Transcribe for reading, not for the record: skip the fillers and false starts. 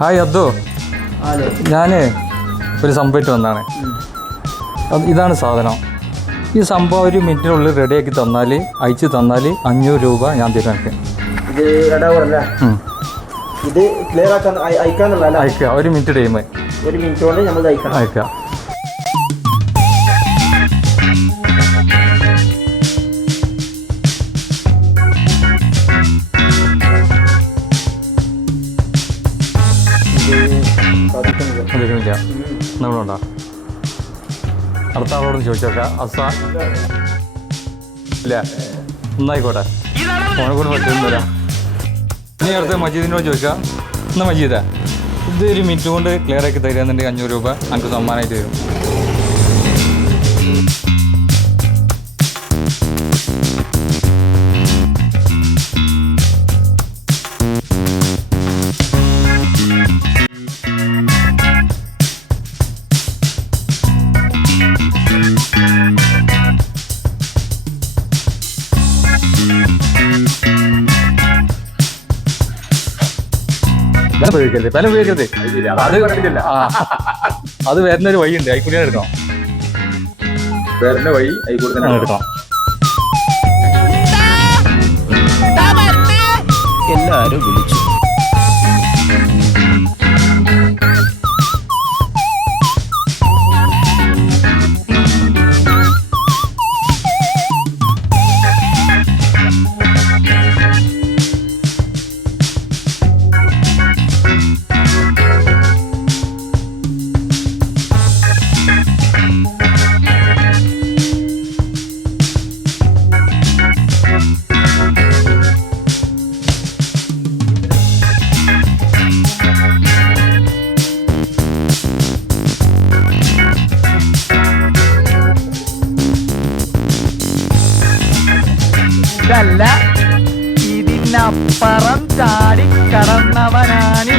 Hi Addu, ഞാൻ ഒരു സംഭവമായിട്ട് വന്നതാണ്. ഇതാണ് സാധനം. ഈ സംഭവം ഒരു മിനിറ്റിനുള്ളിൽ റെഡിയാക്കി തന്നാൽ, അയച്ചു തന്നാൽ 500 രൂപ ഞാൻ തരും എനിക്ക്. ഇത് ക്ലിയർ ആക്കാൻ അയക്കുക. 1 മിനിറ്റ് ടൈം. 1 മിനിറ്റ് കൊണ്ട് നമ്മൾ അയക്കുക. സാധിക്കുന്നില്ല. നമ്മളുണ്ടോ? അടുത്ത ആളോടൊന്ന് ചോദിച്ചു നോക്കാം. ഇല്ല, ഒന്നായിക്കോട്ടെ. ഫോനെ കൊണ്ട് പറ്റുന്നില്ല. ഇനി അടുത്ത മജീദിനോട് ചോദിക്കാം. എന്നാ മജീദാ, ഇത് 1 മിനിറ്റ് കൊണ്ട് ക്ലിയർ ആക്കി തരികയെന്നുണ്ടെങ്കിൽ 500 രൂപ എനിക്ക് സമ്മാനമായിട്ട് തരും. വില ഉപയോഗിക്കരുത്. അത് വരുന്നൊരു വഴിയുണ്ട്, അതിൽക്കൂടി എടുക്കണം. വരുന്ന വഴി എടുക്കണം. എല്ലാരും വിളിച്ചു. ഇതല്ല, ഇതിനപ്പുറം ചാടി കടന്നവനാണ്